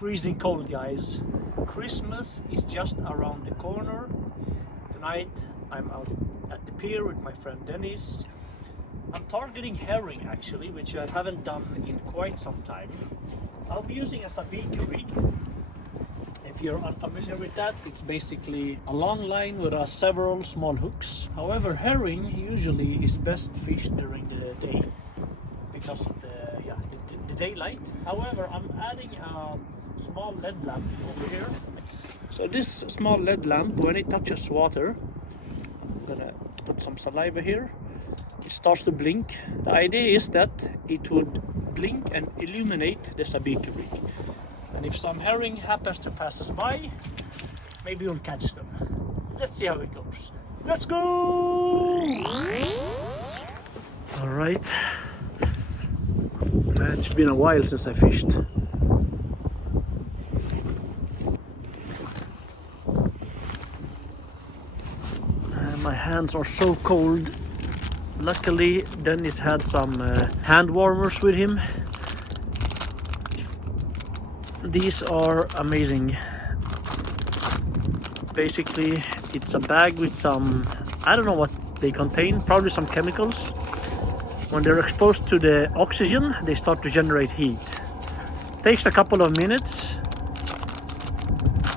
freezing cold, guys. Christmas is just around the corner. Tonight I'm out at the pier with my friend Dennis. I'm targeting herring actually, which I haven't done in quite some time. I'll be using a sabiki rig. If you're unfamiliar with that, it's basically a long line with several small hooks. However, herring usually is best fished during the day because of the daylight. However, I'm adding a small LED lamp over here. So this small LED lamp, when it touches water, I'm gonna put some saliva here. It starts to blink. The idea is that it would blink and illuminate the sabiki rig. And if some herring happens to pass us by, maybe we'll catch them. Let's see how it goes. Let's go! All right. It's been a while since I fished. My hands are so cold. Luckily, Dennis had some hand warmers with him. These are amazing. Basically, it's a bag with some, I don't know what they contain, probably some chemicals. When they're exposed to the oxygen, they start to generate heat. Takes a couple of minutes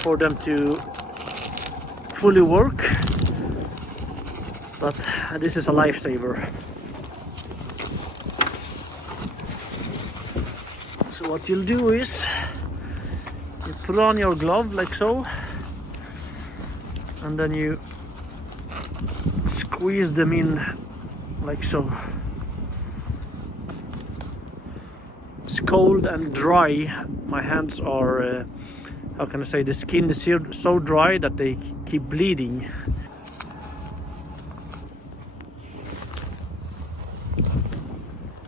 for them to fully work, but this is a lifesaver. So what you'll do is you put on your glove like so, and then you squeeze them in like so. It's cold and dry. My hands are, how can I say, the skin is so dry that they keep bleeding.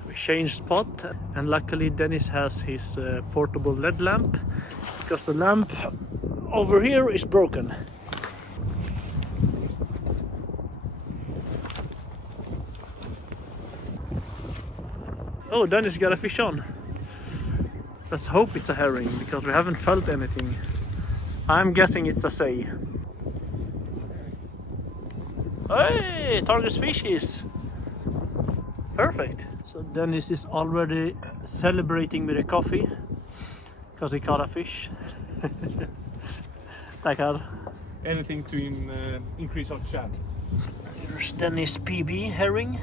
We changed spot, and luckily Dennis has his portable LED lamp, because the lamp over here is broken. Oh, Dennis got a fish on. Let's hope it's a herring, because we haven't felt anything. I'm guessing it's a sei. Hey, target species. Perfect. So Dennis is already celebrating with a coffee because he caught a fish. Tackar. Anything to increase our chances. Here's Dennis PB herring.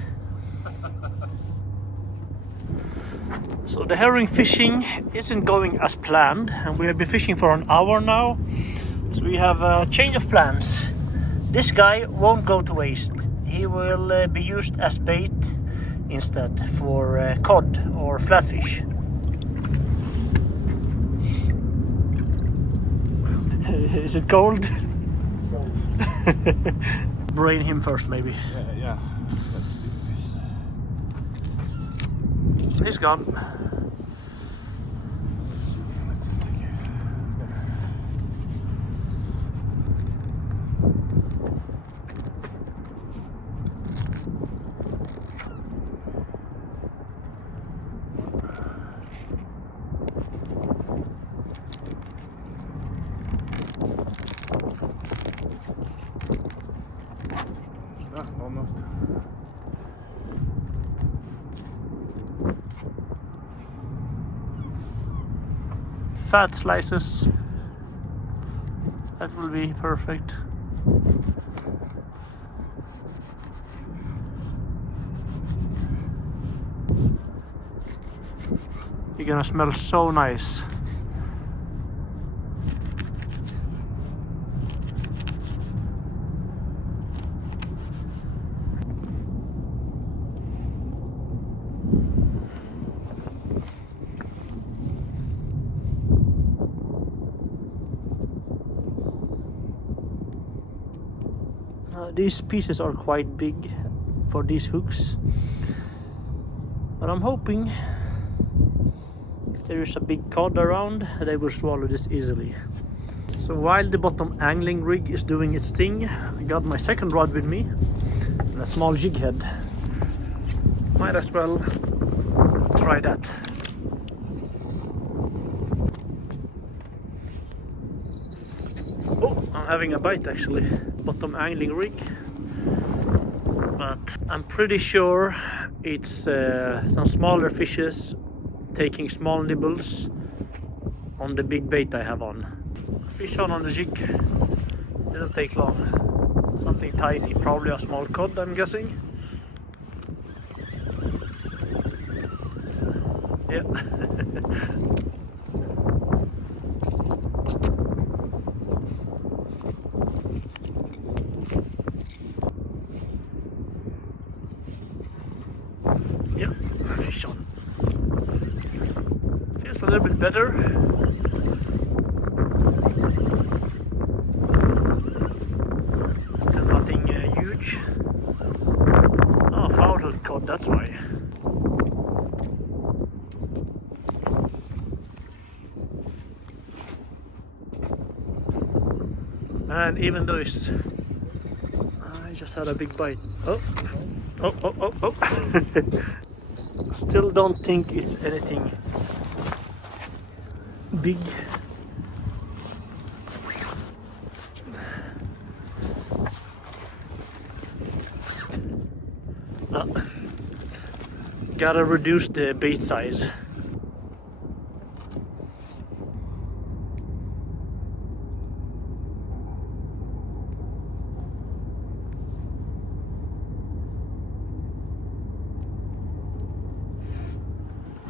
So the herring fishing isn't going as planned, and we have been fishing for an hour now. So we have a change of plans. This guy won't go to waste. He will be used as bait instead for cod or flatfish. Is it cold? Brain him first, maybe. Yeah. Let's do this. He's gone. Let's take it. Almost. Fat slices. That will be perfect. You're gonna smell so nice. These pieces are quite big for these hooks, but I'm hoping if there is a big cod around, they will swallow this easily. So while the bottom angling rig is doing its thing, I got my second rod with me and a small jig head. Might as well try that. I'm having a bite actually. Bottom angling rig. But I'm pretty sure it's some smaller fishes taking small nibbles on the big bait I have on. Fish on the jig. Didn't take long. Something tiny, probably a small cod, I'm guessing. Yeah. Yeah, fish on. Feels a little bit better. Still nothing huge. Oh, foul hook cod, that's why. And even though it's, I just had a big bite. Oh. Still don't think it's anything big. Gotta reduce the bait size.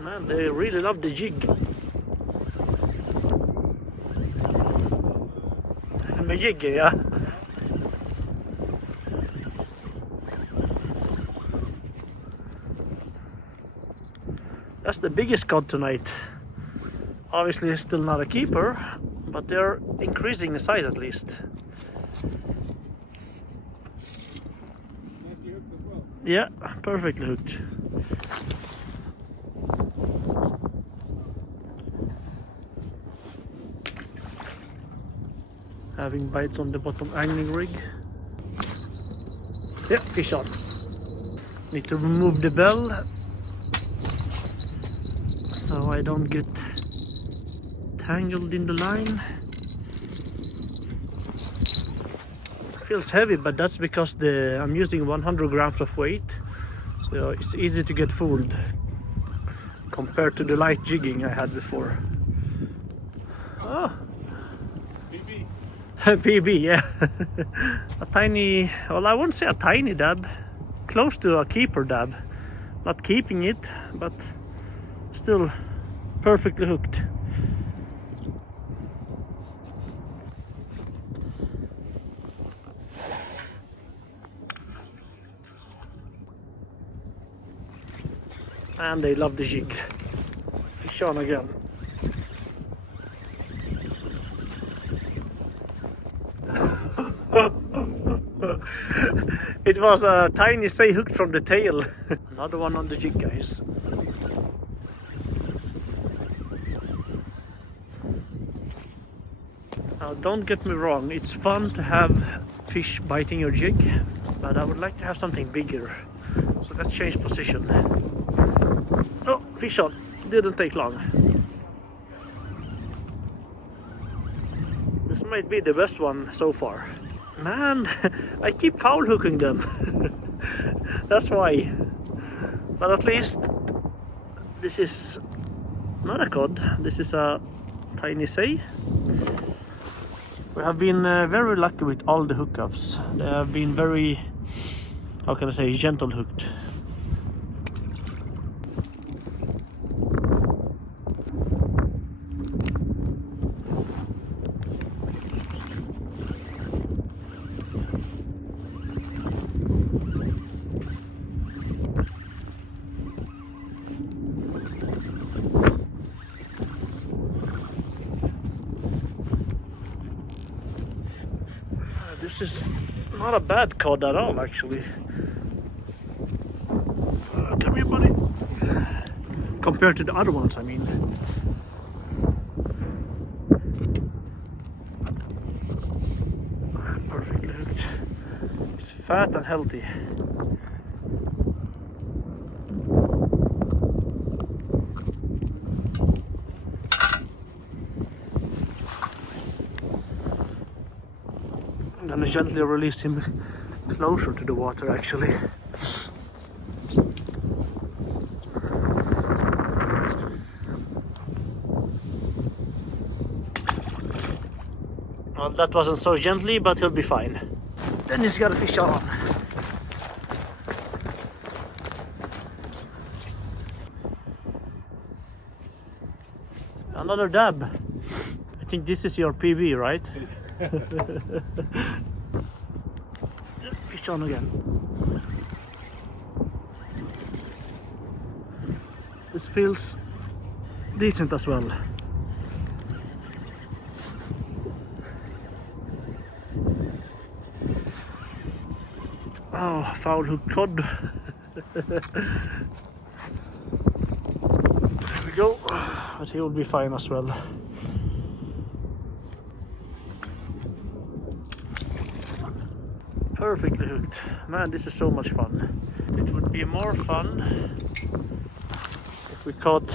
Man, they really love the jig. Med jig, yeah. That's the biggest cod tonight. Obviously it's still not a keeper, but they're increasing the size at least. Nicely hooked as well. Yeah, perfectly hooked. Having bites on the bottom angling rig. Yeah, fish on. Need to remove the bell so I don't get tangled in the line. Feels heavy, but that's because I'm using 100 grams of weight, so it's easy to get fooled compared to the light jigging I had before. Oh. PB. PB, yeah. A tiny, well, I wouldn't say a tiny dab, close to a keeper dab. Not keeping it, but still perfectly hooked. And they love the jig. Fish on again. It was a tiny say hooked from the tail. Another one on the jig, guys. Now, don't get me wrong, it's fun to have fish biting your jig, but I would like to have something bigger. So let's change position. Oh, fish on. Didn't take long. This might be the best one so far. Man, I keep foul hooking them. That's why. But at least this is not a cod. This is a tiny sei. We have been very lucky with all the hookups. They have been very, how can I say, gentle hooked. This is not a bad cod at all, actually. Come here, buddy. Compared to the other ones, I mean. Perfectly hooked. It's fat and healthy. gently release him closer to the water actually. Well, that wasn't so gently, but he'll be fine. Then he's got a fish on. Another dab. I think this is your PB, right? Fish on again. This feels decent as well. Oh, foul hook cod. There we go. But he will be fine as well. Perfectly hooked. Man, this is so much fun. It would be more fun if we caught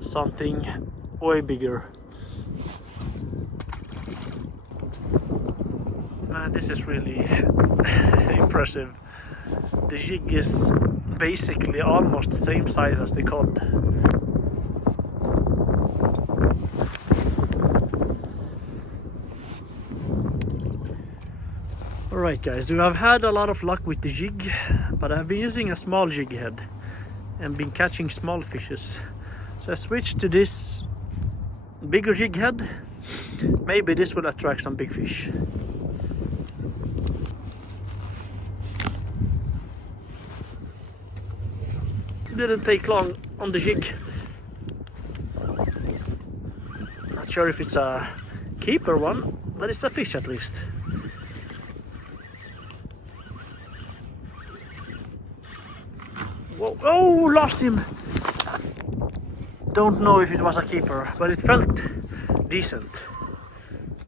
something way bigger. Man, this is really impressive. The jig is basically almost the same size as the cod. Alright guys, we have had a lot of luck with the jig, but I've been using a small jig head and been catching small fishes. So I switched to this bigger jig head. Maybe this will attract some big fish. Didn't take long on the jig. Not sure if it's a keeper one, but it's a fish at least. Whoa. Oh, lost him! Don't know if it was a keeper, but it felt decent.